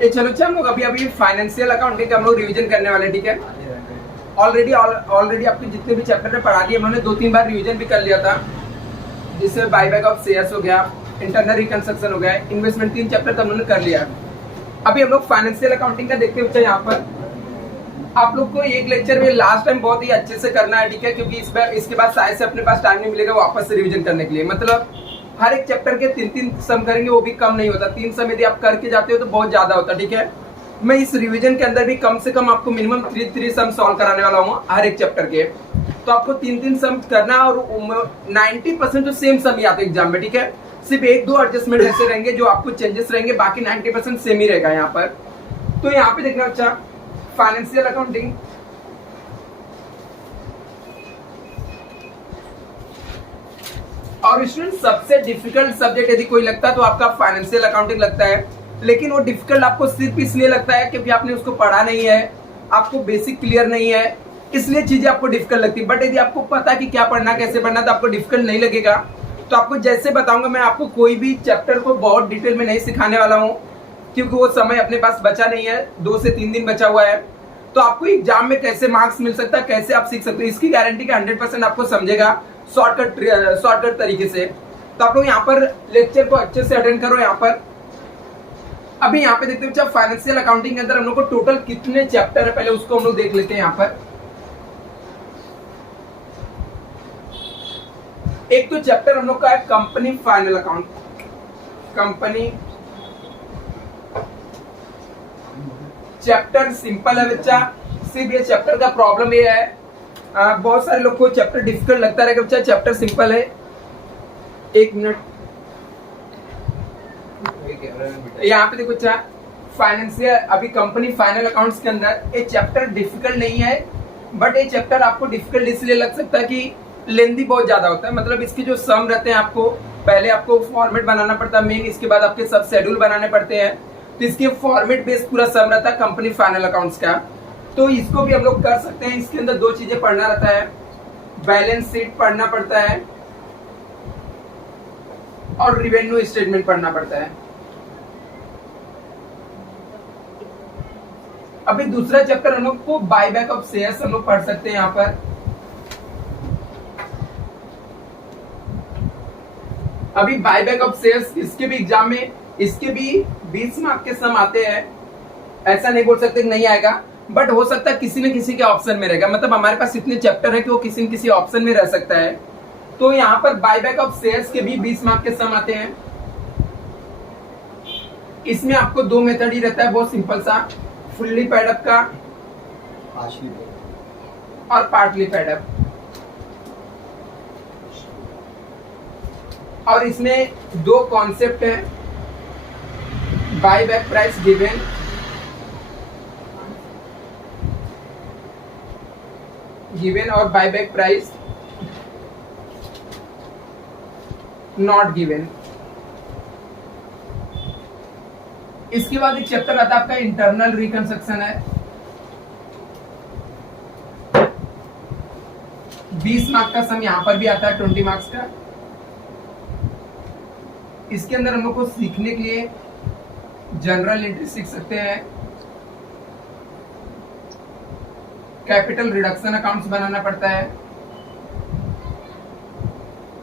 ये चलो हम लोग अभी अभी फाइनेंशियल अकाउंटिंग का हम लोग रिवीजन करने वाले, ठीक है। ऑलरेडी आपके जितने भी चैप्टर में पढ़ा दिए, हमने 2-3 बार रिवीजन भी कर लिया था, जिससे बायबैक ऑफ शेयर्स हो गया, इंटरनल रिकंस्ट्रक्शन हो गया, इन्वेस्टमेंट, 3 चैप्टर तो हमने कर लिया। अभी हम लोग फाइनेंशियल अकाउंटिंग का देखते हुए यहाँ पर आप लोग को एक लेक्चर में लास्ट टाइम बहुत ही अच्छे से करना है, ठीक है, क्योंकि इस बार इसके बाद शायद से अपने पास टाइम नहीं मिलेगा वापस से रिवीजन करने के लिए। मतलब हर एक चैप्टर के 3-3 सम करेंगे, वो भी कम नहीं होता। 3 सम यदि आप करके जाते हो तो बहुत ज्यादा होता, ठीक है। मैं इस रिवीजन के अंदर भी कम से कम आपको मिनिमम 3 सम सॉल्व कराने वाला हूँ हर एक चैप्टर के। तो आपको 3 सम करना, और 90% तो सेम सम ही आते हैं एग्जाम में, ठीक है। सिर्फ 1-2 एडजस्टमेंट ऐसे रहेंगे जो आपको चेंजेस रहेंगे, बाकी 90% सेम ही रहेगा यहाँ पर। तो यहाँ पे देखना, अच्छा, फाइनेंशियल अकाउंटिंग और स्टूडेंट सबसे डिफिकल्ट सब्जेक्ट यदि कोई लगता है तो आपका फाइनेंशियल अकाउंटिंग लगता है। लेकिन वो डिफिकल्ट आपको सिर्फ इसलिए लगता है क्योंकि आपने उसको पढ़ा नहीं है, आपको बेसिक क्लियर नहीं है, इसलिए चीजें आपको डिफिकल्ट लगती है। बट यदि आपको पता है कि क्या पढ़ना, कैसे पढ़ना, तो आपको डिफिकल्ट नहीं लगेगा। तो आपको जैसे बताऊंगा, मैं आपको कोई भी चैप्टर को बहुत डिटेल में नहीं सिखाने वाला हूँ, क्योंकि वो समय अपने पास बचा नहीं है, 2 से 3 दिन बचा हुआ है। तो आपको एग्जाम में कैसे मार्क्स मिल सकता है, कैसे आप सीख सकते हो, इसकी गारंटी का 100% आपको समझेगा शॉर्टकट तरीके से। तो आप लोग यहाँ पर लेक्चर को अच्छे से अटेंड करो। यहाँ पर अभी यहाँ पे देखते हो फाइनेंशियल अकाउंटिंग के अंदर हम लोग को टोटल कितने चैप्टर है, पहले उसको हम लोग देख लेते हैं। यहाँ पर एक तो चैप्टर हम लोग का है company final account, company chapter simple है बच्चा। सिर्फ ये चैप्टर का प्रॉब्लम ये है, बहुत सारे लोग को चैप्टर डिफिकल्ट लगता है, बच्चा चैप्टर सिंपल है। 1 मिनट, यहाँ पे देखो बच्चा, फाइनेंशियल अभी कंपनी फाइनल अकाउंट्स के अंदर ये चैप्टर डिफिकल्ट नहीं है, बट ये चैप्टर आपको डिफिकल्ट इसलिए लग सकता है कि लेंथी बहुत ज्यादा होता है। मतलब इसके जो सम रहते हैं, आपको पहले आपको फॉर्मेट बनाना पड़ता है मेन, इसके बाद आपके सब शेड्यूल बनाने पड़ते हैं। तो इसके फॉर्मेट बेस पूरा सम रहता है कंपनी फाइनल अकाउंट्स का। तो इसको भी हम लोग कर सकते हैं। इसके अंदर 2 चीजें पढ़ना रहता है, बैलेंस शीट पढ़ना पड़ता है और रिवेन्यू स्टेटमेंट पढ़ना पड़ता है। अभी दूसरा चैप्टर हम लोग को बायबैक ऑफ शेयर्स हम लोग पढ़ सकते हैं। यहाँ पर अभी बायबैक ऑफ शेयर्स, इसके भी एग्जाम में इसके भी 20 मार्क के सम आते हैं। ऐसा नहीं बोल सकते कि नहीं आएगा, बट हो सकता है किसी न किसी के ऑप्शन में रहेगा। मतलब हमारे पास इतने चैप्टर है कि वो किसी न किसी ऑप्शन में रह सकता है। तो यहाँ पर बायबैक ऑफ शेयर्स के भी 20 मार्क के सम आते हैं। इसमें आपको 2 मेथड ही रहता है, बहुत सिंपल सा, फुल्ली पेड अप का और पार्टली पेड अप। और इसमें 2 कॉन्सेप्ट है, बायबैक प्राइस गिवन और बायबैक प्राइस नॉट गिवन। इसके बाद एक चैप्टर आता है आपका इंटरनल रिकंस्ट्रक्शन है, 20 मार्क का सम यहाँ पर भी आता है, 20 मार्क्स का। इसके अंदर हम लोग को सीखने के लिए जनरल एंट्री सीख सकते हैं, कैपिटल रिडक्शन अकाउंट्स बनाना पड़ता है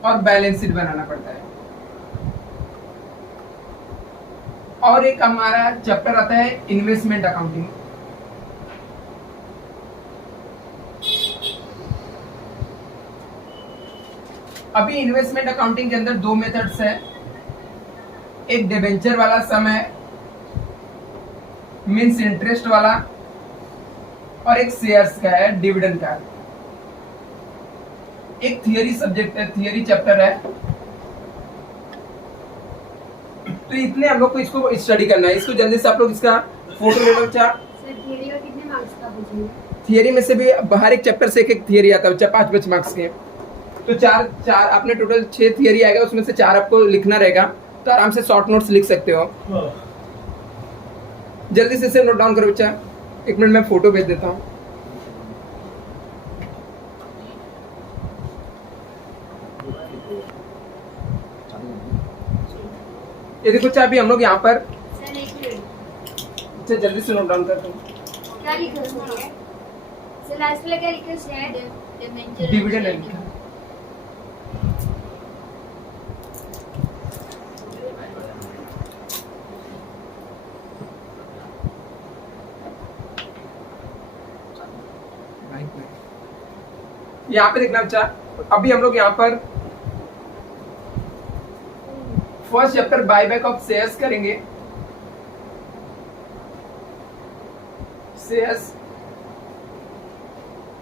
और बैलेंस शीट बनाना पड़ता है। और एक हमारा चैप्टर आता है इन्वेस्टमेंट अकाउंटिंग। अभी इन्वेस्टमेंट अकाउंटिंग के अंदर 2 मेथड्स है, एक डिबेंचर वाला सम है, मींस इंटरेस्ट वाला, और एक शेयर्स का है, डिविडेंड का। एक थियरी सब्जेक्ट है, थियरी चैप्टर है। तो इतने हम लोग को इसको स्टडी करना है। इसको जल्दी से आप लोग इसका फोटो ले लो। अच्छा, थियरी में कितने मार्क्स का पूछेंगे? थियरी में से भी बाहर एक चैप्टर से एक थियरी आता है, 5-5 मार्क्स के। तो 4 आपने टोटल 6 थियरी आएगा, उसमें से 4 आपको लिखना रहेगा। तो आराम से शॉर्ट नोट्स लिख सकते हो। जल्दी से इसे नोट डाउन करो बच्चा। 1 मिनट में फोटो भेज देता हूँ। ये देखो बच्चा, अभी हम लोग यहाँ पर सर एक मिनट, अच्छा जल्दी से नोट डाउन कर दूँ। क्या लिखा है उसमें? सर लास्ट वाला क्या लिखा है? शेयर डिविडेंड है लिखा। यहाँ पे देखना बच्चा, अभी हम लोग यहाँ पर first chapter buyback of shares करेंगे। शेयर्स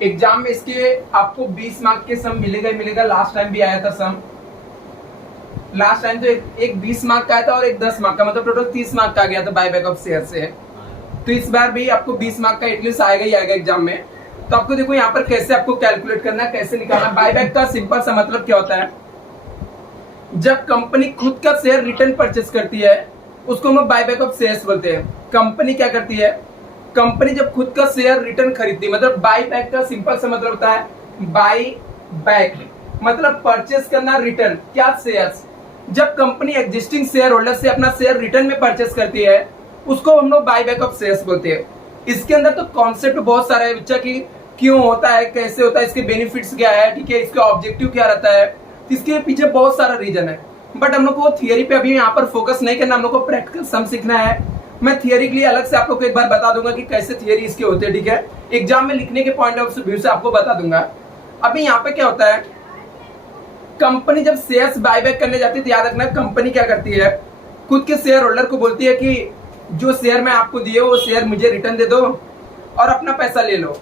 एग्जाम में इसके आपको 20 मार्क के सम मिलेगा ही मिलेगा। लास्ट टाइम भी आया था सम। लास्ट टाइम तो एक 20 मार्क का आया था और एक 10 मार्क का, मतलब टोटल 30 मार्क का आ गया था बायबैक ऑफ शेयर से। तो इस बार भी आपको 20 मार्क का एटलीस्ट आएगा ही आएगा एग्जाम में। तो आपको देखो यहाँ पर कैसे आपको कैलकुलेट करना है, कैसे निकालना है। बायबैक का सिंपल सा मतलब क्या होता है, जब कंपनी खुद का शेयर रिटर्न परचेस करती है उसको हम लोग बायबैक ऑफ शेयर्स बोलते हैं। कंपनी क्या करती है, कंपनी जब खुद का शेयर रिटर्न खरीदती है, मतलब बाय बैक का सिंपल सा मतलब होता है बाय बैक मतलब परचेस करना, रिटर्न क्या शेयर्स। जब कंपनी एग्जिस्टिंग शेयर होल्डर से अपना शेयर रिटर्न में परचेस करती है उसको हम लोग बाय बैक ऑफ शेयर्स बोलते हैं। इसके अंदर तो कॉन्सेप्ट बहुत सारा है बच्चा की क्यों होता है, कैसे होता है, इसके बेनिफिट्स क्या है, ठीक है, इसका ऑब्जेक्टिव क्या रहता है, इसके पीछे बहुत सारा रीजन है। बट हम लोग को थियरी पे अभी यहाँ पर फोकस नहीं करना, हम लोग को प्रैक्टिकल सम सीखना है। मैं थियरी के लिए अलग से आप लोग को एक बार बता दूंगा कि कैसे थियरी इसके होते हैं, ठीक है, एग्जाम में लिखने के पॉइंट ऑफ व्यू से आपको बता दूंगा। अभी यहाँ पे क्या होता है, कंपनी जब शेयर्स बायबैक करने जाती है तो याद रखना कंपनी क्या करती है, खुद के शेयर होल्डर को बोलती है कि जो शेयर मैं आपको दिए वो शेयर मुझे रिटर्न दे दो और अपना पैसा ले लो।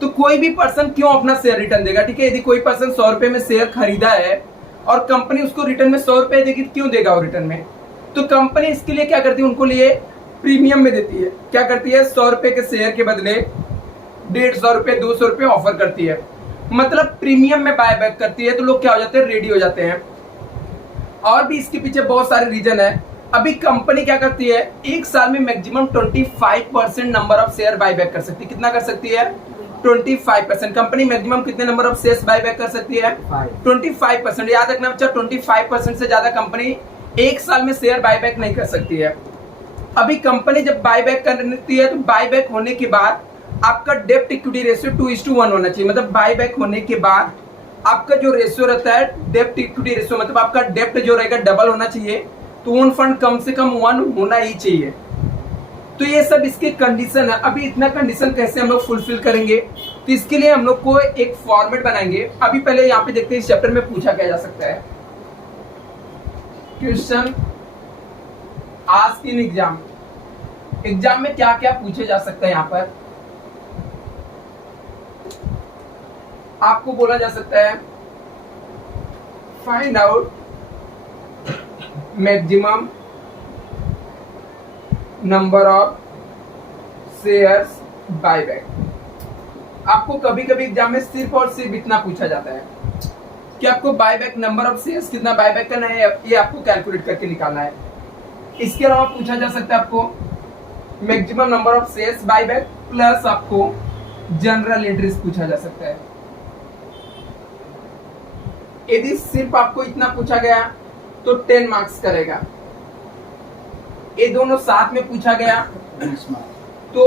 तो कोई भी पर्सन क्यों अपना शेयर रिटर्न देगा, ठीक है, यदि कोई पर्सन 100 रुपए में शेयर खरीदा है और कंपनी उसको रिटर्न में 100 रुपए देगी, क्यों देगा वो रिटर्न में। तो कंपनी इसके लिए क्या करती है, उनको लिए प्रीमियम में देती है। क्या करती है, 100 रुपए के शेयर के बदले 150 रुपए 200 रुपए ऑफर करती है, मतलब प्रीमियम में बाय बैक करती है। तो लोग क्या हो जाते हैं, रेडी हो जाते हैं। और भी इसके पीछे बहुत सारे रीजन है। अभी कंपनी क्या करती है, एक साल में maximum 25% number of share buy back कर सकती है। कितना कर सकती है, 25%। कंपनी मैक्सिमम कितने number of shares buy back कर सकती है, 25%। याद रखना बच्चा, 25% से ज्यादा कंपनी एक साल में शेयर बाय बैक नहीं कर सकती है। अभी कंपनी जब बाय बैक करती है तो बाय बैक होने के बाद आपका डेप्ट इक्विटी रेशियो 2:1 होना चाहिए। मतलब बाय बैक होने के बाद आपका जो रेशियो रहता है डेप्ट इक्विटी रेशियो, मतलब आपका डेप्ट जो रहेगा डबल होना चाहिए। तो ओन फंड कम से कम 1 होना ही चाहिए। तो ये सब इसके कंडीशन है। अभी इतना कंडीशन कैसे हम लोग फुलफिल करेंगे, तो इसके लिए हम लोग को एक फॉर्मेट बनाएंगे। अभी पहले यहाँ पे देखते हैं इस चैप्टर में पूछा क्या जा सकता है। Question asked in exam, exam में क्या क्या पूछे जा सकता है। यहाँ पर आपको बोला जा सकता है find out maximum number of shares buyback. आपको कभी कभी एग्जाम में सिर्फ और सिर्फ इतना पूछा जाता है कि आपको बायबैक नंबर ऑफ शेयर्स कितना बायबैक करना है, ये आपको कैलकुलेट करके निकालना है। इसके अलावा पूछा जा सकता है आपको maximum number of shares buyback plus आपको जनरल एंट्रीज पूछा जा सकता है। यदि सिर्फ आपको इतना पूछा गया तो 10 मार्क्स करेगा। ये दोनों साथ में पूछा गया तो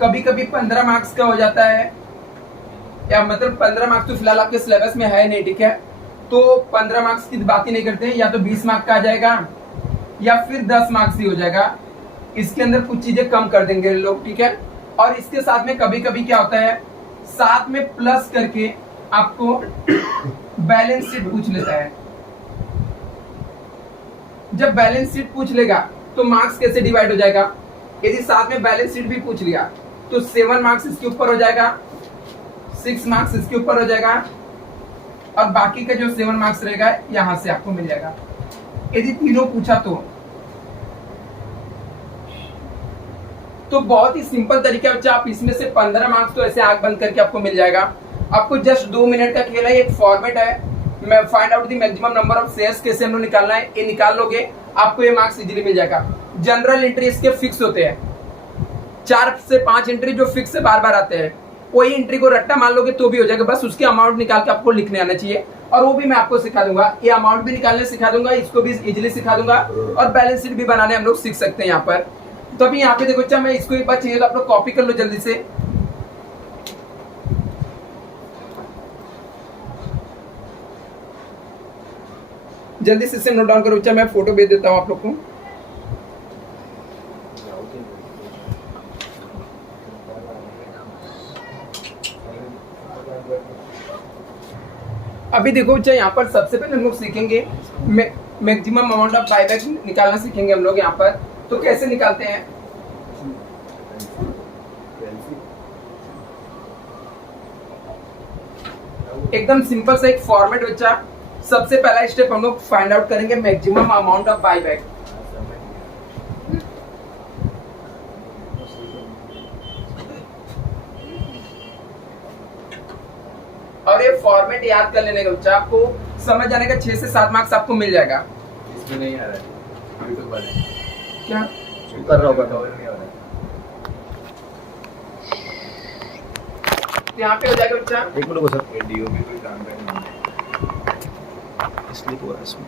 कभी कभी 15 मार्क्स का हो जाता है, या मतलब 15 मार्क्स तो फिलहाल आपके सिलेबस में है नहीं, ठीक है, तो 15 मार्क्स की बात ही नहीं करते हैं। या तो 20 मार्क्स का आ जाएगा या फिर 10 मार्क्स ही हो जाएगा। इसके अंदर कुछ चीजें कम कर देंगे लोग, ठीक है। और इसके साथ में कभी कभी क्या होता है, साथ में प्लस करके आपको बैलेंस शीट पूछ लेता है। जब बैलेंस शीट पूछ लेगा तो मार्क्स कैसे डिवाइड हो जाएगा, यदि साथ में बैलेंस शीट भी पूछ लिया तो 7 मार्क्स इसके ऊपर हो जाएगा, 6 मार्क्स इसके ऊपर हो जाएगा और बाकी का जो 7 मार्क्स रहेगा यहां से आपको मिल जाएगा। यदि तीनों पूछा तो बहुत ही सिंपल तरीका बच्चा, आप इसमें से 15 मार्क्स तो ऐसे आंख बंद करके आपको मिल जाएगा। आपको जस्ट 2 मिनट का खेल है, एक फॉर्मेट है, मैं find out the maximum number of shares कैसे हम लोग निकालना है, ये निकाल लोगे आपको ये मार्क्स इजीली मिल जाएगा। जनरल एंट्री इसके फिक्स होते हैं, 4 से 5 एंट्री जो फिक्स से बार बार आते हैं, कोई एंट्री को रट्टा मान लोगे तो भी हो जाएगा, बस उसके अमाउंट निकाल के आपको लिखने आना चाहिए। और वो भी मैं आपको सिखा दूंगा, ये अमाउंट भी निकालने सिखा दूंगा, इसको भी इजीली सिखा दूंगा और बैलेंस शीट भी बनाने हम लोग सीख सकते हैं यहाँ पर। तो अभी यहाँ पे देखो, अच्छा मैं इसको एक बार चाहिए तो आप लोग कॉपी कर लो जल्दी से। जल्दी से इसे नोट डाउन करो। अच्छा मैं फोटो भेज देता हूँ आप लोग को। अभी देखो, अच्छा यहाँ पर सबसे पहले हम लोग सीखेंगे मैक्सिमम अमाउंट ऑफ बायबैक निकालना सीखेंगे हम लोग यहाँ पर। तो कैसे निकालते हैं? एकदम सिंपल सा एक फॉर्मेट बच्चा। सबसे पहला स्टेप हम लोग फाइंड आउट करेंगे मैक्सिमम अमाउंट ऑफ बायबैक। और ये फॉर्मेट याद कर लेने का बच्चा, आपको समझ जाने का 6 से 7 मार्क्स आपको मिल जाएगा। इसमें नहीं आ रहा है यूट्यूब वाले क्या कर रहा होगा, कवर नहीं हो रहा है। यहाँ पे हो जाएगा बच्चा। एक मिनट को सर, ये डीओपी कोई काम का नहीं है इसलिए पूरा इसमें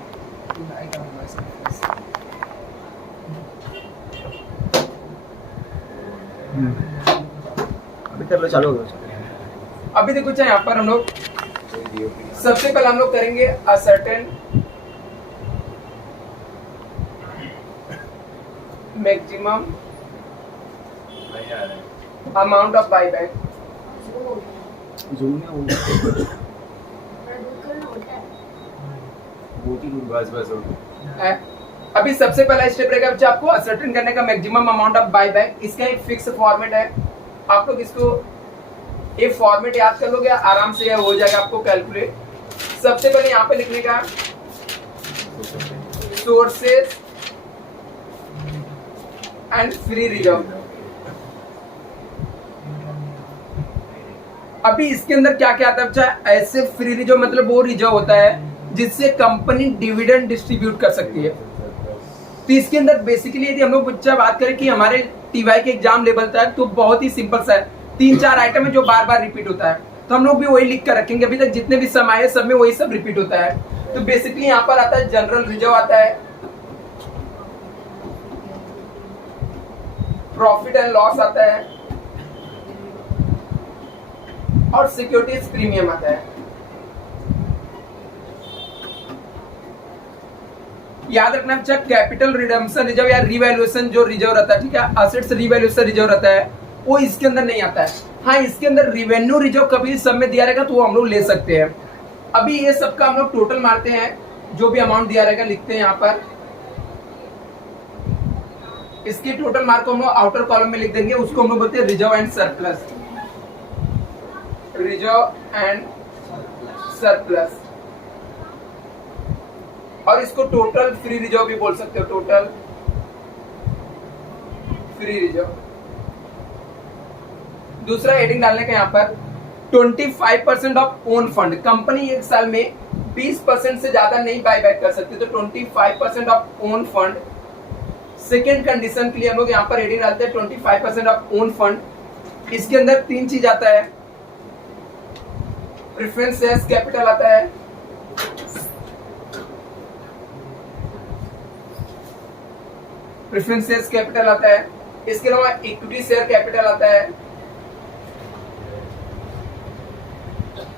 अभी कर लो, चालू हो गया। अभी देखो चाहे यहाँ पर हम लोग डीओपी सबसे पहले हम लोग करेंगे अ सर्टेन मैक्सिमम नहीं आ रहा है। Amount of buyback. जूम में हो बस बस हो गया। अभी सबसे पहला स्टेप रहेगा बच्चा आपको असर्टेन करने का मैक्सिमम अमाउंट ऑफ बायबैक। इसका एक फिक्स फॉर्मेट है, आप लोग इसको ये फॉर्मेट याद कर लोगे आराम से, यह हो जाएगा आपको कैलकुलेट। सबसे पहले यहाँ पे लिखने का सोर्सेस एंड फ्री रिजर्व। अभी इसके अंदर क्या क्या आता है बच्चा? ऐसे फ्री रिजर्व मतलब वो रिजर्व होता है जिससे कंपनी डिविडेंड डिस्ट्रीब्यूट कर सकती है। तो इसके अंदर बेसिकली यदि हम लोग बच्चा बात करें कि हमारे टीवाई के एग्जाम लेवल तक, तो बहुत ही सिंपल सा है, 3-4 आइटम है जो बार बार रिपीट होता है। तो हम लोग भी वही लिख कर रखेंगे। अभी तक जितने भी समय है सब में वही सब रिपीट होता है। तो बेसिकली यहाँ पर आता है जनरल रिजर्व आता है, प्रॉफिट एंड लॉस आता है, और सिक्योरिटीज प्रीमियम आता है। याद रखना बच्चा, कैपिटल रिडम्पशन रिजर्व या रिवैल्यूएशन जो रिजर्व रहता है, ठीक है, असेट्स रिवैल्यूएशन रिजर्व रहता है, वो इसके अंदर नहीं आता है। हाँ, इसके अंदर रिवेन्यू रिजर्व कभी सब में दिया रहेगा तो वो हम लोग ले सकते हैं। अभी ये सबका हम लोग टोटल मारते हैं, जो भी अमाउंट दिया रहेगा लिखते हैं यहाँ पर। इसके टोटल मार्क को हम लोग आउटर कॉलम में लिख देंगे, उसको हम लोग बोलते हैं reserve and surplus. Reserve and surplus. और इसको टोटल फ्री रिजर्व भी बोल सकते हो, टोटल फ्री रिजर्व। दूसरा हेडिंग डालने का यहाँ पर 25% ऑफ ओन फंड। कंपनी एक साल में 20% से ज्यादा नहीं बाय बैक कर सकती, तो 25% of own fund. Second condition के लिए हम लोग यहाँ पर हेडिंग डालते हैं 25% ऑफ ओन फंड। इसके अंदर 3 चीज आता है, प्रेफरेंस शेयर्स कैपिटल आता है, प्रेफरेंस शेयर्स कैपिटल आता है, इसके अलावा इक्विटी शेयर कैपिटल आता है,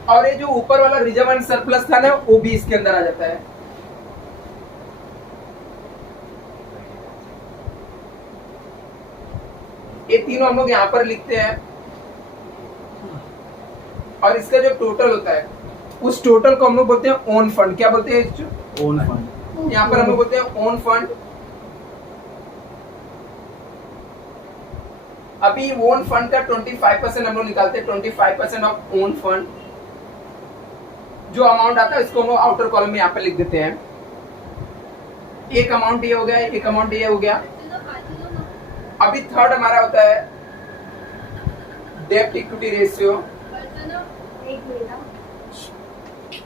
और ये जो ऊपर वाला रिजर्व एंड सरप्लस था ना, वो भी इसके अंदर आ जाता है। ये तीनों हम लोग यहाँ पर लिखते हैं। और इसका जो टोटल होता है, उस टोटल को हम लोग बोलते हैं ओन फंड। क्या बोलते हैं? Own fund. यहाँ पर हम लोग बोलते हैं ओन फंड। अभी ओन फंड का 25% हम लोग निकालते हैं, 25% ऑफ ओन फंड। जो अमाउंट आता है इसको हम लोग आउटर कॉलम में यहाँ पे लिख देते हैं। एक अमाउंट ये हो गया, एक अमाउंट ये हो गया। अभी थर्ड हमारा होता है डेब्ट इक्विटी रेशियो।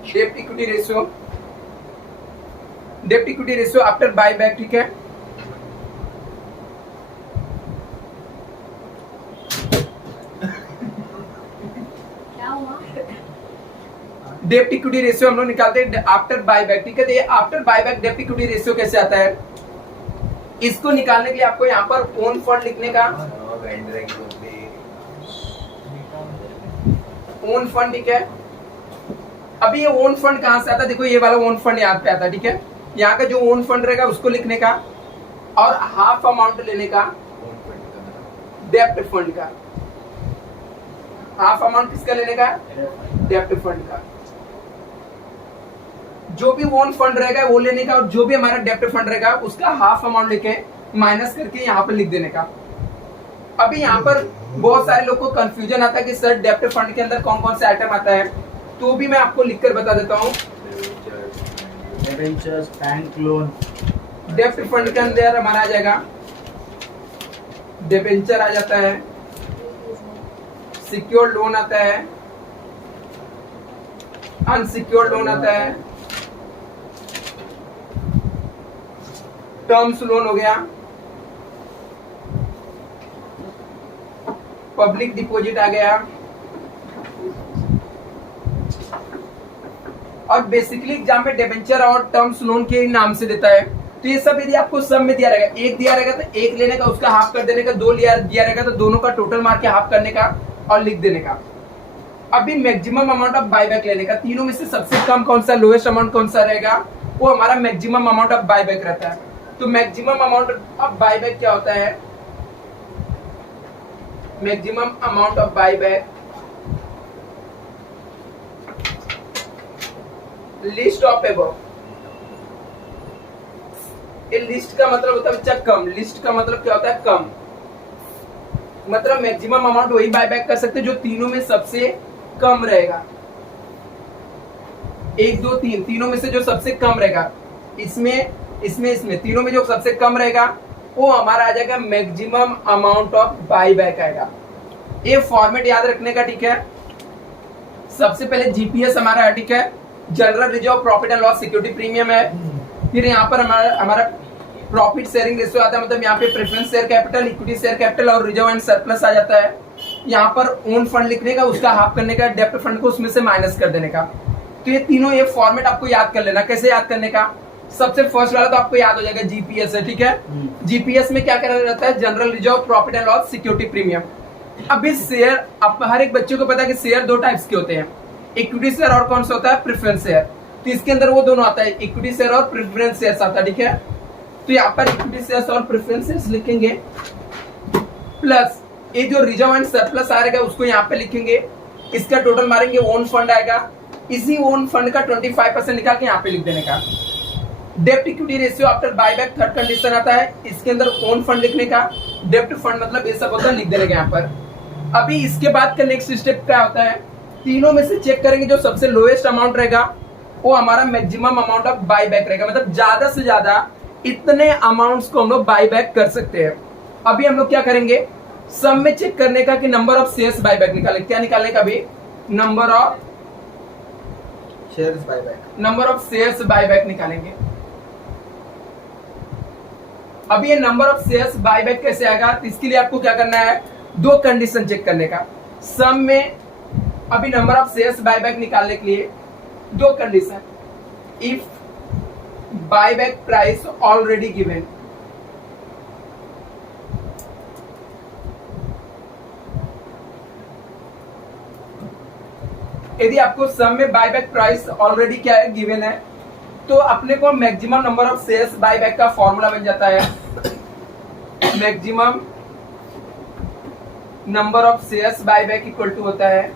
डेब्ट इक्विटी रेशियो, डेब्ट equity ratio after buy back, ठीक है। डेब्ट इक्विटी रेशियो हम लोग निकालते हैं आफ्टर बाय बैक, ठीक है। तो ये आफ्टर बाय बैक डेब्ट इक्विटी रेशियो कैसे आता है? इसको निकालने के लिए आपको यहाँ पर ओन फंड लिखने का, ओन फंड, ठीक है। अभी ये ओन फंड कहां से आता है, देखो ये वाला ओन फंड यहाँ पे आता है, ठीक है। यहाँ का जो ओन फंड रहेगा उसको लिखने का और हाफ अमाउंट लेने का डेप्ट फंड का। हाफ अमाउंट किसका लेने का, डेप्ट फंड का। जो भी ओन फंड रहेगा वो लेने का और जो भी हमारा डेप्ट फंड रहेगा उसका हाफ अमाउंट लेके माइनस करके यहाँ पर लिख देने का। अभी यहाँ पर बहुत सारे लोग को कंफ्यूजन आता है कि सर डेप्ट फंड के अंदर कौन कौन से आइटम आता है, तो भी मैं आपको लिखकर बता देता हूँ। Debentures, bank loan. डेप्ट फंड के अंदर हमारा आ जाएगा डिबेंचर आ जाता है, सिक्योर्ड लोन आता है, अनसिक्योर्ड लोन आता है, टर्म्स लोन हो गया, पब्लिक डिपॉजिट आ गया, और बेसिकली एग्जाम में डिबेंचर और टर्म्स लोन के नाम से देता है। तो ये सब यदि आपको सब में दिया रहेगा, एक दिया रहेगा तो एक लेने का, उसका हाफ कर देने का, दो दिया रहेगा तो दोनों का टोटल मार के हाफ करने का और लिख देने का। अभी मैक्सिमम अमाउंट ऑफ बायबैक लेने का, तीनों में से सबसे कम कौन सा, लोएस्ट अमाउंट कौन सा रहेगा, वो हमारा मैक्सिमम अमाउंट ऑफ बायबैक रहता है। तो मैक्सिमम अमाउंट ऑफ बायबैक क्या होता है, maximum amount of buyback list of above. ये लिस्ट का मतलब होता है बच्चा कम, लिस्ट का मतलब क्या होता है, कम। मतलब मैक्सिमम अमाउंट वही बायबैक कर सकते हैं जो तीनों में सबसे कम रहेगा। 1 2 3 तीनों में से जो सबसे कम रहेगा, इसमें तीनों में जो सबसे कम रहेगा वो हमारा आ जाएगा मैक्सिमम अमाउंट ऑफ बायबैक आएगा। ये फॉर्मेट याद रखने का, ठीक है। सबसे पहले जीपीएस हमारा है, ठीक है, general reserve profit and loss security premium है। फिर यहाँ पर हमारा प्रॉफिट शेयरिंग रेशियो आता है, मतलब यहाँ पे preference share capital, equity share capital और रिजर्व एंड सरप्लस आ जाता है। यहाँ पर ओन फंड लिखने का, उसका हाफ करने का, डेप्ट फंड को उसमें से माइनस कर देने का। तो ये तीनों, ये फॉर्मेट आपको याद कर लेना। कैसे याद करने का, सबसे फर्स्ट वाला तो आपको याद हो जाएगा जीपीएस है, ठीक है। जीपीएस में क्या करना रहता है, general reserve profit and loss security premium. अभी शेयर, आप हर एक बच्चे को पता है कि शेयर 2 टाइप्स के होते हैं, इक्विटी शेयर और कौन सा होता है, प्रेफरेंस शेयर। तो इसके अंदर वो दोनों आता है, इक्विटी शेयर और प्रेफरेंस शेयर आता है, ठीक है। तो यहाँ पर इक्विटी शेयर्स और प्रेफरेंस शेयर्स लिखेंगे, प्लस ये जो रिजर्व एंड सरप्लस आएगा उसको यहाँ पे लिखेंगे, इसका टोटल मारेंगे, ओन फंड आएगा, इसी ओन फंड का 25% निकाल के यहाँ पे लिख देने का। डेप्ट equity ratio after buyback third condition आता है, इसके अंदर ओन फंड लिखने का, डेप्ट फंड मतलब ये सब होता है, लिख देने का यहाँ पर। अभी इसके बाद का नेक्स्ट स्टेप क्या होता है, तीनों में से चेक करेंगे, जो सबसे लोएस्ट अमाउंट रहेगा वो हमारा मैक्सिमम अमाउंट ऑफ बायबैक रहेगा। मतलब ज्यादा से ज्यादा इतने अमाउंट्स को हम लोग बायबैक कर सकते हैं। अभी हम लोग क्या करेंगे, सम में चेक करने का कि नंबर ऑफ शेयर्स बायबैक निकाले। क्या निकालने का, अभी number of shares buyback, number of shares buyback निकालेंगे। अभी ये नंबर ऑफ शेयर्स बायबैक कैसे आएगा, इसके लिए आपको क्या करना है, 2 कंडीशन चेक करने का। सम में अभी नंबर ऑफ शेयर्स बायबैक निकालने के लिए 2 condition, if buyback price already given, यदि आपको सम में बायबैक प्राइस ऑलरेडी क्या है, गिवन है, तो अपने को maximum number of shares buyback का फॉर्मूला बन जाता है, maximum number of shares buyback equal to होता है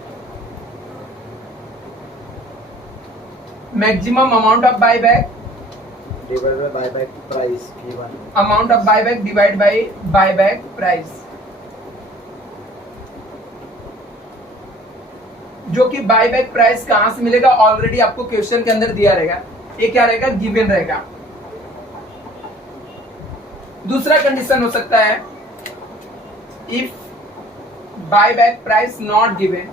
maximum amount of buyback divided by buyback price given, amount of buyback divide by buyback price, जो कि बायबैक प्राइस कहां से मिलेगा, ऑलरेडी आपको क्वेश्चन के अंदर दिया रहेगा। ये क्या रहेगा, गिवन रहेगा। दूसरा कंडीशन हो सकता है, if buyback price not given,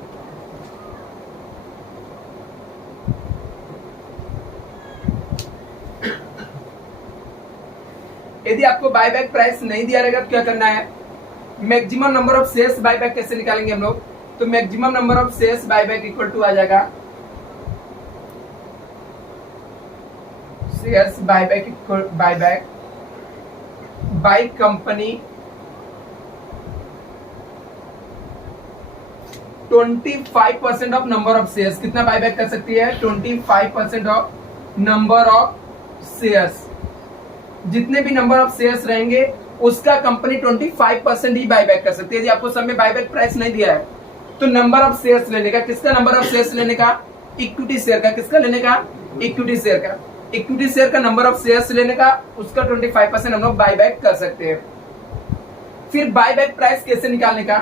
यदि आपको बायबैक प्राइस नहीं दिया रहेगा तो क्या करना है, maximum number of shares buyback कैसे निकालेंगे हम लोग, तो maximum number of shares buyback equal to आ जाएगा shares buyback by company 25% of number of shares. कितना बायबैक कर सकती है? 25% ऑफ नंबर ऑफ शेयर्स। जितने भी नंबर ऑफ शेयर्स रहेंगे उसका कंपनी 25% ही बायबैक कर सकती है। यदि आपको सब में बायबैक प्राइस नहीं दिया है तो नंबर ऑफ शेयर्स लेने का। किसका नंबर ऑफ शेयर्स लेने का? इक्विटी शेयर का। किसका लेने का? इक्विटी शेयर का। इक्विटी शेयर का नंबर ऑफ शेयर्स लेने का, उसका 25% हम लोग बायबैक कर सकते हैं। फिर बायबैक प्राइस कैसे निकालने का?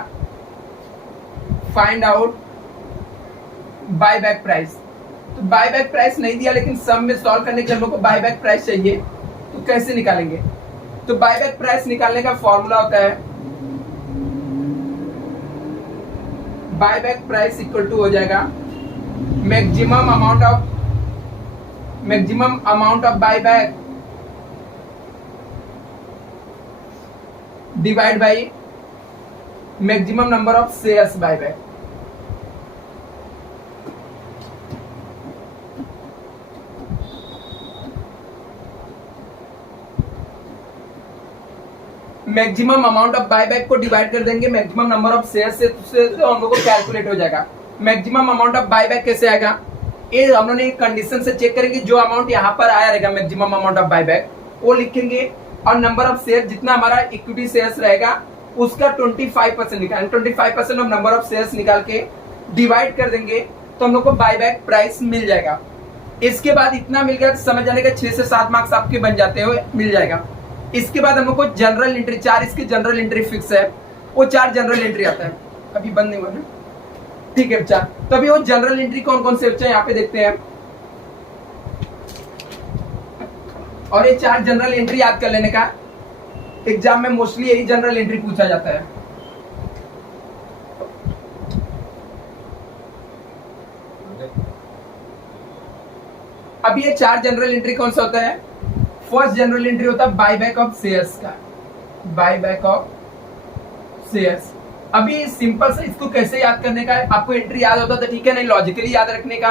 Find out buyback price. तो बायबैक प्राइस नहीं दिया लेकिन सम में सॉल्व करने के लिए हम लोग को बायबैक प्राइस चाहिए, तो कैसे निकालेंगे? तो बायबैक प्राइस निकालने का फॉर्मूला होता है बायबैक प्राइस इक्वल टू हो जाएगा maximum amount of buyback divide by maximum number of shares buyback. Maximum amount of buyback को डिवाइड कर देंगे मैक्सिमम नंबर ऑफ शेयर से, तो हम लोग को कैलकुलेट हो जाएगा। मैक्सिमम अमाउंट ऑफ बायबैक कैसे आएगा? ये हम लोग एक कंडीशन से चेक करेंगे। जो अमाउंट यहाँ पर आया रहेगा मैक्सिमम अमाउंट ऑफ बायबैक वो लिखेंगे, और नंबर ऑफ शेयर जितना हमारा इक्विटी शेयर्स रहेगा उसका 25% निकालेंगे। 25% ऑफ नंबर ऑफ शेयर्स निकाल के डिवाइड कर देंगे तो हम लोग को बायबैक प्राइस मिल जाएगा। इसके बाद इतना मिल गया, समझ जाने का 6 से 7 मार्क्स आपके बन जाते हुए मिल जाएगा। इसके बाद हम लोग को जनरल एंट्री 4, इसकी जनरल एंट्री फिक्स है, वो 4 जनरल एंट्री आता है। अभी बंद नहीं हुआ ना, ठीक है 4। तो अभी वो जनरल एंट्री कौन कौन से बच्चे यहाँ पे देखते हैं, और ये 4 जनरल एंट्री याद कर लेने का। एग्जाम में मोस्टली यही जनरल एंट्री पूछा जाता है। अभी ये 4 जनरल एंट्री कौन सा होता है? फर्स्ट जनरल एंट्री होता है बायबैक ऑफ शेयर्स का, बायबैक ऑफ शेयर्स। अभी सिंपल से इसको कैसे याद करने का है, आपको एंट्री याद होता तो ठीक है, नहीं लॉजिकली याद रखने का,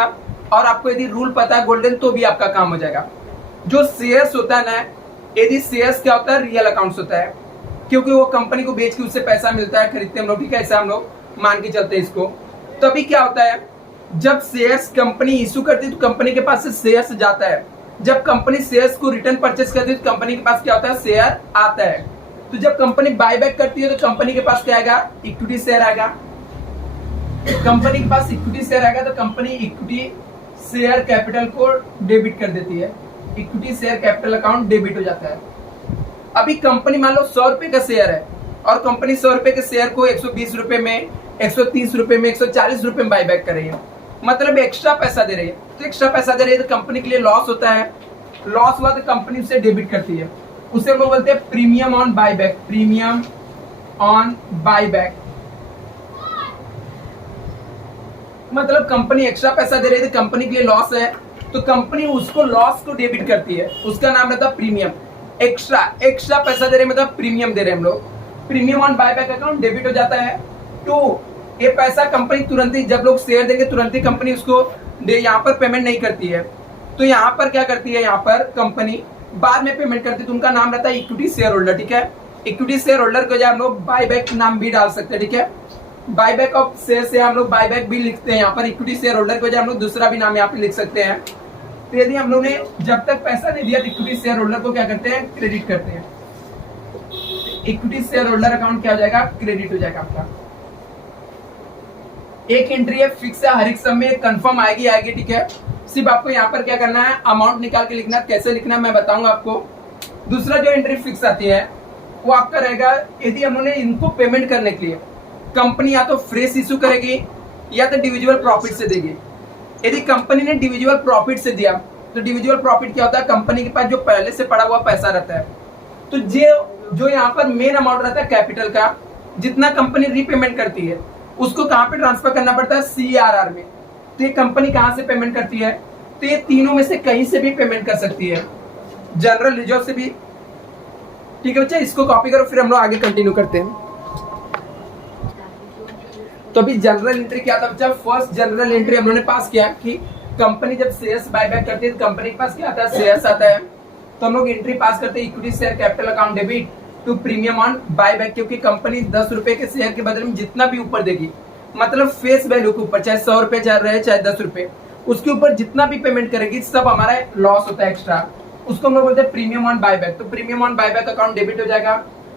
और आपको यदि रूल पता है गोल्डन तो भी आपका काम हो जाएगा। जो शेयर्स होता है ना, यदि शेयर्स क्या होता है? रियल अकाउंट्स होता है, क्योंकि वो कंपनी को बेच के उससे पैसा मिलता है, खरीदते हम लोग, ठीक है, ऐसा हम लोग मान के चलते हैं इसको। तो अभी क्या होता है, जब शेयर्स कंपनी इशू करती है तो कंपनी के पास से शेयर्स जाता है। जब कंपनी शेयर्स को रिटर्न परचेस करती है तो कंपनी के पास क्या होता है? शेयर आता है। तो जब कंपनी बायबैक करती है तो कंपनी के पास क्या आएगा? इक्विटी शेयर आएगा। कंपनी के पास इक्विटी शेयर आएगा तो कंपनी इक्विटी शेयर कैपिटल को डेबिट कर देती है, equity share capital account debit हो जाता है। अभी कंपनी मान लो 100 रुपए का शेयर है और कंपनी 100 रुपए के शेयर को 120 रुपए में, 130 रुपए में, 140 रुपए में बायबैक कर रही है, मतलब एक्स्ट्रा पैसा दे रही है। तो एक्स्ट्रा पैसा दे रही है तो कंपनी के लिए लॉस होता है। लॉस हुआ तो कंपनी उसे डेबिट करती है, उसे हम लोग बोलते हैं premium on buyback, premium on buyback. मतलब कंपनी एक्स्ट्रा पैसा दे रही है तो कंपनी के लिए लॉस है, तो कंपनी उसको लॉस को डेबिट करती है, उसका नाम रहता है प्रीमियम। एक्स्ट्रा पैसा दे रहे मतलब प्रीमियम दे रहे हैं हम लोग, premium on buyback account debit हो जाता है। तो ये पैसा कंपनी तुरंत ही, जब लोग शेयर देंगे तुरंत ही कंपनी उसको यहाँ पर पेमेंट नहीं करती है, तो यहाँ पर क्या करती है, यहाँ पर कंपनी बाद में पेमेंट करती है, तो उनका नाम रहता है इक्विटी शेयर होल्डर, ठीक है। इक्विटी शेयर होल्डर को हम लोग बायबैक नाम भी डाल सकते हैं, ठीक है। बायबैक ऑफ शेयर से हम लोग बायबैक भी लिखते हैं यहाँ पर, इक्विटी शेयर होल्डर को हम लोग दूसरा भी नाम यहाँ पे लिख सकते हैं। तो यदि हम लोग ने जब तक पैसा नहीं दिया तो इक्विटी शेयर होल्डर को क्या करते हैं? क्रेडिट करते हैं। इक्विटी शेयर होल्डर अकाउंट क्या हो जाएगा? क्रेडिट हो जाएगा आपका। एक एंट्री है फिक्स है, हर एक सम में कंफर्म आएगी, ठीक है। सिर्फ आपको यहाँ पर क्या करना है, अमाउंट निकाल के लिखना है। कैसे लिखना है मैं बताऊंगा आपको। दूसरा जो एंट्री फिक्स आती है वो आपका रहेगा, यदि हम लोग ने इनको पेमेंट करने के लिए कंपनी या तो फ्रेश इशू करेगी या तो डिविजुअल प्रॉफिट से देगी। यदि कंपनी ने डिविजुअल प्रॉफिट से दिया तो डिविजुअल प्रॉफिट क्या होता है? कंपनी के पास जो पहले से पड़ा हुआ पैसा रहता है, तो जो यहाँ पर मेन अमाउंट रहता है कैपिटल का, जितना कंपनी रीपेमेंट करती है उसको कहाँ पे ट्रांसफर करना पड़ता है? CRR में। तो ये कंपनी कहाँ से पेमेंट करती है? तो ये तीनों में से कहीं से भी पेमेंट कर सकती है, जनरल रिजर्व से भी, ठीक है बच्चा। इसको कॉपी करो, फिर हम लोग आगे कंटिन्यू करते हैं। तो अभी जनरल एंट्री क्या था बच्चा? फर्स्ट जनरल एंट्री हम लोगों ने पास किया कि कंपनी जब शेयर्स बायबैक करती है तो कंपनी के पास क्या आता है? शेयर्स आता है। तो हम लोग एंट्री पास करते हैं equity share capital account debit, to premium on buy back, क्योंकि कंपनी 10 रुपए के शेयर के बदले में जितना भी ऊपर देगी, मतलब फेस वैल्यू के ऊपर, चाहे 100 रुपए चाहे रहे चाहे 10 रुपए, उसके ऊपर जितना भी पेमेंट करेगी सब हमारा लॉस होता है एक्स्ट्रा, उसको हम लोग बोलते हैं प्रीमियम ऑन बाय बैक। तो premium on buy back account debit हो जाएगा,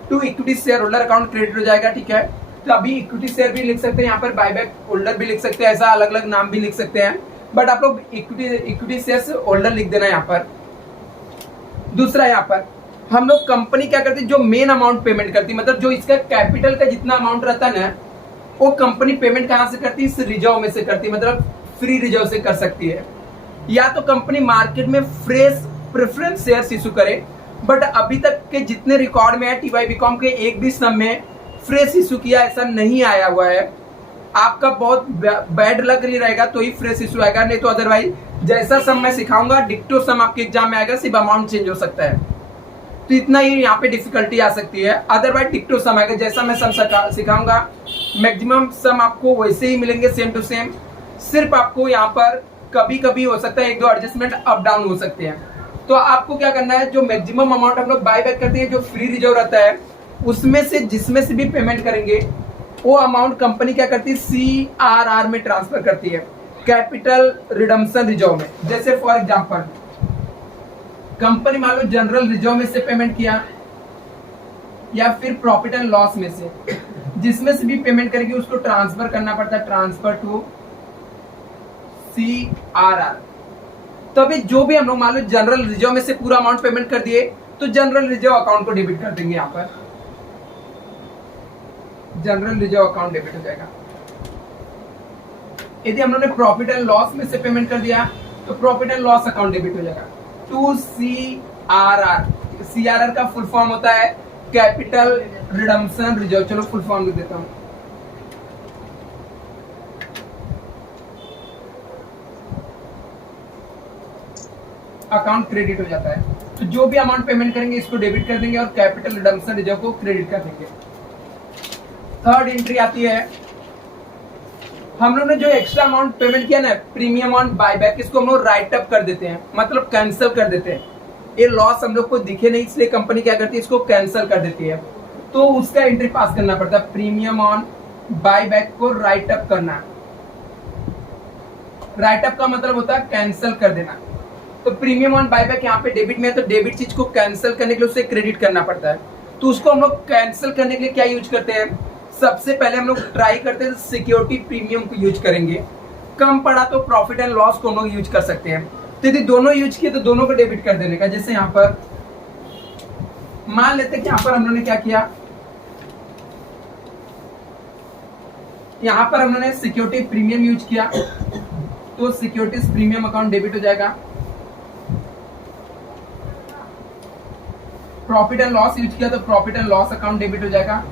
to equity share holder account credit हो जाएगा, ठीक है। तो अभी इक्विटी शेयर भी लिख सकते हैं, यहाँ पर बायबैक होल्डर भी लिख सकते हैं, ऐसा अलग अलग नाम भी लिख सकते हैं, बट आप लोग इक्विटी शेयर होल्डर लिख देना यहाँ पर। दूसरा यहाँ पर हम लोग कंपनी क्या करती है, जो मेन अमाउंट पेमेंट करती है, मतलब जो इसका कैपिटल का जितना अमाउंट रहता है ना, वो कंपनी पेमेंट कहाँ से करती है, इस रिजर्व में से करती है, मतलब फ्री रिजर्व से कर सकती है। या तो कंपनी मार्केट में फ्रेश प्रेफरेंस शेयर्स इशू करे, बट अभी तक के जितने रिकॉर्ड में है टीवाई बीकॉम के एक भी सम में फ्रेश इशू किया ऐसा नहीं आया हुआ है। आपका बहुत बैड लक नहीं रहेगा तो ही फ्रेश इशू आएगा, नहीं तो अदरवाइज जैसा सम मैं सिखाऊंगा डिक्टो सम आपके एग्जाम में आएगा, सिर्फ अमाउंट चेंज हो सकता है। तो इतना ही यहाँ पे डिफिकल्टी आ सकती है, अदरवाइज डिक्टो सम आएगा, जैसा मैं सम सिखाऊंगा मैक्सिमम सम आपको वैसे ही मिलेंगे सेम टू सेम। सिर्फ आपको यहाँ पर कभी कभी हो सकता है एक दो एडजस्टमेंट अप डाउन हो सकते हैं। तो आपको क्या करना है, जो मैक्सिमम अमाउंट हम लोग बाय बैक करते हैं, जो फ्री रिजर्व रहता है, उसमें से जिसमें से भी पेमेंट करेंगे वो अमाउंट कंपनी क्या करती है, CRR में ट्रांसफर करती है, कैपिटल रिडम्पशन रिजर्व में। जैसे फॉर एग्जांपल कंपनी मान लो जनरल रिजर्व में से पेमेंट किया या फिर प्रॉफिट एंड लॉस में से, जिसमें से भी पेमेंट करेगी उसको ट्रांसफर करना पड़ता है, ट्रांसफर टू CRR। तो अभी जो भी हम लोग मान लो जनरल रिजर्व में से पूरा अमाउंट पेमेंट कर दिए तो जनरल रिजर्व अकाउंट को डेबिट कर देंगे, यहाँ पर जनरल रिजर्व अकाउंट डेबिट हो जाएगा। यदि हम लोगों ने प्रॉफिट एंड लॉस में से पेमेंट कर दिया तो profit and loss account debit हो जाएगा टू CRR। CRR का फुल फॉर्म होता है कैपिटल रिडम्पशन रिजर्व। चलो फुल फॉर्म लिख देता हूं, अकाउंट क्रेडिट हो जाता है। तो जो भी अमाउंट पेमेंट करेंगे इसको डेबिट कर देंगे और कैपिटल रिडम्पशन रिजर्व को क्रेडिट कर देंगे। थर्ड एंट्री आती है, हम लोग ने जो एक्स्ट्रा अमाउंट पेमेंट किया ना प्रीमियम ऑन बायबैक, इसको हम लोग राइट अप कर देते हैं, मतलब कैंसिल कर देते हैं। ये लॉस हम लोग को दिखे नहीं इसलिए कंपनी क्या करती है, इसको कैंसिल कर देती है। तो उसका एंट्री पास करना पड़ता है, प्रीमियम ऑन बायबैक को राइट अप करना। राइट अप का मतलब होता है कैंसिल कर देना। तो प्रीमियम ऑन बायबैक यहाँ पे डेबिट में है, तो डेबिट चीज को कैंसिल करने के लिए उसे क्रेडिट करना पड़ता है। तो उसको हम लोग कैंसिल करने के लिए क्या यूज करते हैं, सबसे पहले हम लोग ट्राई करते हैं सिक्योरिटी प्रीमियम को यूज करेंगे, कम पड़ा तो प्रॉफिट एंड लॉस को हम लोग यूज कर सकते हैं। तो यदि दोनों यूज किए तो दोनों को डेबिट कर देने का। जैसे यहाँ पर मान लेते हैं कि यहाँ पर हम लोगों ने क्या किया, यहाँ पर हम लोगों ने सिक्योरिटी प्रीमियम यूज किया तो सिक्योरिटीज प्रीमियम अकाउंट डेबिट हो जाएगा। प्रॉफिट एंड लॉस यूज किया तो profit and loss account debit हो जाएगा।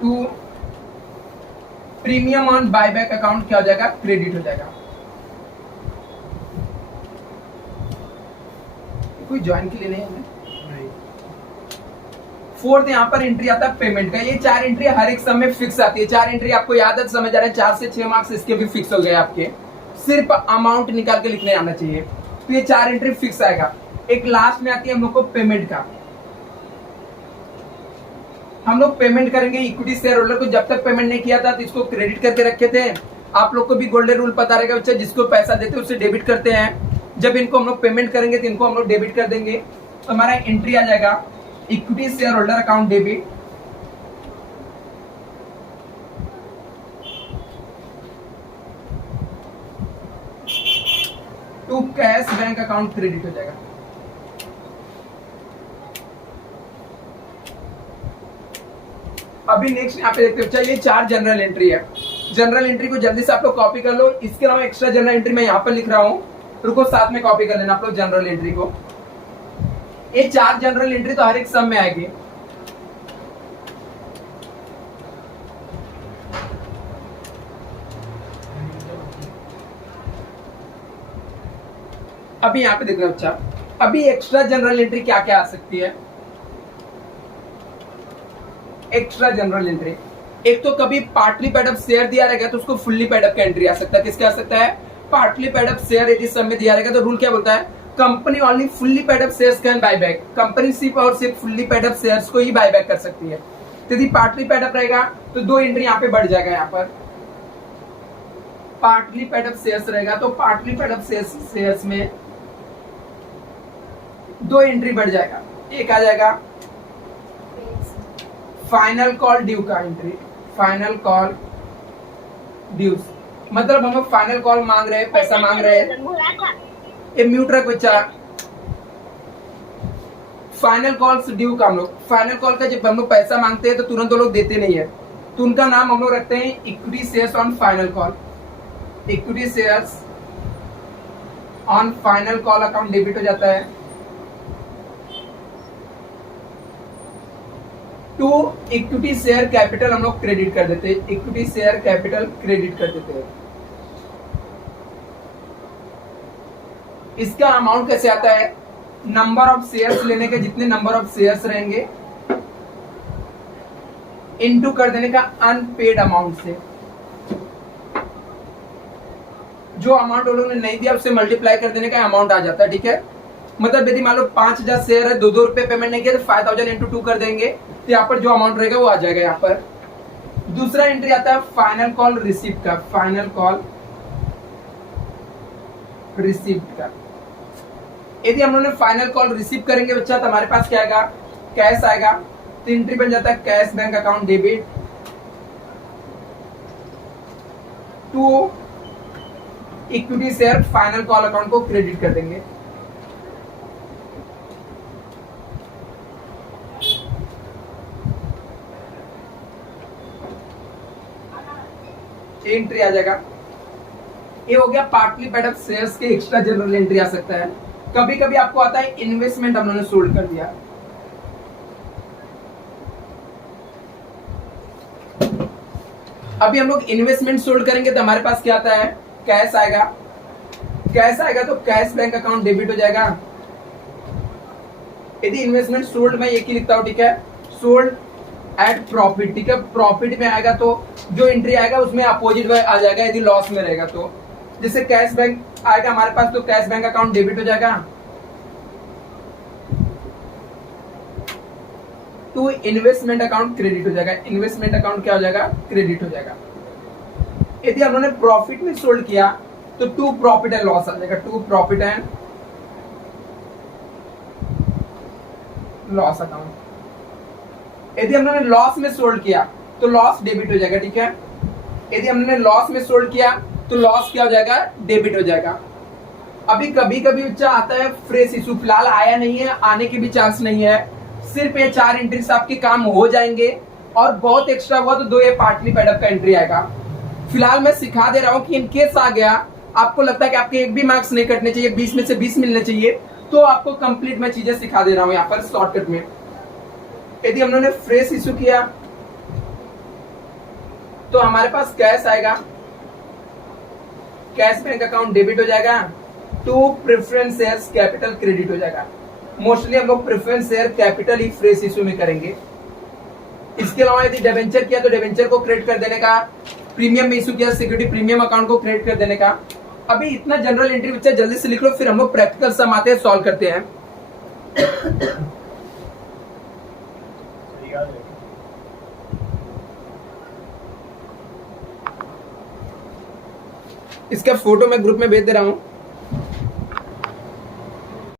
To premium on buyback account क्या हो जाएगा, क्रेडिट हो जाएगा। कोई ज्वाइन के लिए नहीं है। फोर्थ यहाँ पर एंट्री आता है पेमेंट का। ये 4 एंट्री हर एक सम में फिक्स आती है। 4 एंट्री आपको याद है, समझ आ रहा है, 4 से 6 मार्क्स इसके भी फिक्स हो गए आपके, सिर्फ अमाउंट निकाल के लिखने आना चाहिए। तो ये 4 एंट्री फिक्स आएगा। एक लास्ट में आती है हम लोग को पेमेंट का। हम लोग पेमेंट करेंगे इक्विटी शेयर होल्डर को, जब तक पेमेंट नहीं किया था तो इसको क्रेडिट करके रखे थे। आप लोग को भी गोल्डन रूल पता रहेगा बच्चा, जिसको पैसा देते हैं उससे डेबिट करते हैं। जब इनको हम लोग पेमेंट करेंगे तो इनको हम लोग डेबिट कर देंगे। तो हमारा एंट्री आ जाएगा equity share holder account debit to cash bank account credit हो जाएगा। अभी नेक्स्ट यहाँ पे देखते हो, ये 4 जनरल एंट्री है। जनरल एंट्री को जल्दी से आप लोग कॉपी कर लो। इसके अलावा एक्स्ट्रा जनरल एंट्री मैं यहाँ पर लिख रहा हूँ, रुको साथ में कॉपी कर लेना आप लोग जनरल एंट्री को। ये 4 जनरल एंट्री तो हर एक सम में आएगी। अभी यहाँ पे देख रहे हो बच्चा, अभी एक्स्ट्रा जनरल एंट्री क्या क्या आ सकती है। एक्स्ट्रा जनरल एंट्री, एक तो कभी पार्टली पेड अप शेयर दिया रहेगा तो उसको फुल्ली पेड अप का एंट्री आ सकता है। किसके आ सकता है, पार्टली पेड अप शेयर यदि सब में दिया रहेगा तो रूल क्या बोलता है, company only fully paid up shares can buy back, company सिर्फ और सिर्फ फुल्ली पेड अप शेयर्स को ही बाय बैक कर सकती है। तो यदि पार्टली पेड अप रहेगा तो 2 एंट्री यहाँ पे बढ़ जाएगा। यहाँ पर पार्टली पेड अप शेयर्स रहेगा तो पार्टली पेड अप शेयर्स में 2 एंट्री बढ़ जाएगा। एक आ जाएगा फाइनल कॉल ड्यू का एंट्री, फाइनल कॉल ड्यूज, मतलब हम फाइनल कॉल मांग रहे हैं, पैसा मांग रहे हैं। ये म्यूट रख बच्चा। फाइनल कॉल ड्यू का हम लोग, फाइनल कॉल का जब हम लोग पैसा मांगते हैं तो तुरंत वो लोग देते नहीं है, तो उनका नाम हम लोग रखते हैं equity shares on final call. Equity shares on final call account debit हो जाता है टू इक्विटी शेयर कैपिटल, हम लोग क्रेडिट कर देते हैं, इक्विटी शेयर कैपिटल क्रेडिट कर देते हैं। इसका अमाउंट कैसे आता है, नंबर ऑफ शेयर्स लेने के, जितने नंबर ऑफ शेयर्स रहेंगे इनटू कर देने का अनपेड अमाउंट से, जो अमाउंट उन्होंने नहीं दिया उससे मल्टीप्लाई कर देने का अमाउंट आ जाता है। ठीक है, मतलब यदि मान लो 5000 शेयर है, 2 रुपए पेमेंट नहीं किया तो 5000 इंटू 2 कर देंगे, तो यहाँ पर जो अमाउंट रहेगा वो आ जाएगा। यहाँ पर दूसरा एंट्री आता है फाइनल कॉल रिसिप्ट का, फाइनल कॉल रिसिप्ट का। यदि हम लोग फाइनल कॉल रिसीव करेंगे बच्चा तो हमारे पास क्या आएगा, कैश आएगा, तो एंट्री बन जाता है cash bank account debit to equity share final call account को क्रेडिट कर देंगे। एंट्री आ जाएगा। ये हो गया पार्टली पेड अप शेयर्स के एक्स्ट्रा जनरल एंट्री आ सकता है। कभी कभी आपको आता है इन्वेस्टमेंट हम लोगों ने सोल्ड कर दिया, अभी हम लोग इन्वेस्टमेंट सोल्ड करेंगे तो हमारे पास क्या आता है, कैश आएगा। कैश आएगा तो कैश बैंक अकाउंट डेबिट हो जाएगा। यदि इन्वेस्टमेंट सोल्ड में एक ही लिखता हूं, ठीक है, सोल्ड एट प्रॉफिट, ठीक है, प्रॉफिट में आएगा तो जो एंट्री आएगा उसमें अपोजिट आ जाएगा यदि लॉस में रहेगा तो। जैसे कैश बैंक आएगा हमारे पास तो कैश बैंक अकाउंट डेबिट हो जाएगा टू इन्वेस्टमेंट अकाउंट क्रेडिट हो जाएगा। इन्वेस्टमेंट अकाउंट क्या हो जाएगा, क्रेडिट हो जाएगा। यदि हम लोगों ने प्रॉफिट में सोल्ड किया तो टू प्रॉफिट एंड लॉस आ जाएगा, to profit and loss account. यदि हम लोगों ने लॉस में सोल्ड किया तो लॉस डेबिट हो जाएगा। ठीक है, यदि हमने लॉस में सोल्ड किया तो लॉस क्या हो जाएगा, डेबिट हो जाएगा। अभी कभी कभी बच्चा आता है फ्रेश इशू, फिलहाल आया नहीं है, आने की भी चांस नहीं है, सिर्फ ये 4 एंट्रीज आपके काम हो जाएंगे और बहुत एक्स्ट्रा हुआ तो 2 ये पार्टली पेड अप का एंट्री आएगा। फिलहाल मैं सिखा दे रहा हूं कि इनकेस आ गया, आपको लगता है कि आपके एक भी मार्क्स नहीं कटने चाहिए, 20 में से 20 मिलने चाहिए, तो आपको कंप्लीट मैं चीजें सिखा दे रहा हूं यहाँ पर शॉर्टकट में। यदि हम लोगों ने फ्रेश इशू किया तो हमारे पास कैश आएगा, कैश बैंक अकाउंट डेबिट हो जाएगा to preference shares capital credit हो जाएगा। मोस्टली हम लोग प्रेफरेंस शेयर कैपिटल ही फ्रेश इशू में करेंगे। इसके अलावा यदि डिबेंचर किया तो डिबेंचर को क्रेडिट कर देने का, प्रीमियम में इशू किया सिक्योरिटी प्रीमियम अकाउंट को क्रेडिट कर देने का। अभी इतना जनरल एंट्री बच्चा जल्दी से लिख लो, फिर हम लोग प्रैक्टिकल सम आते हैं सॉल्व करते हैं। इसका फोटो मैं ग्रुप में भेज दे रहा हूं।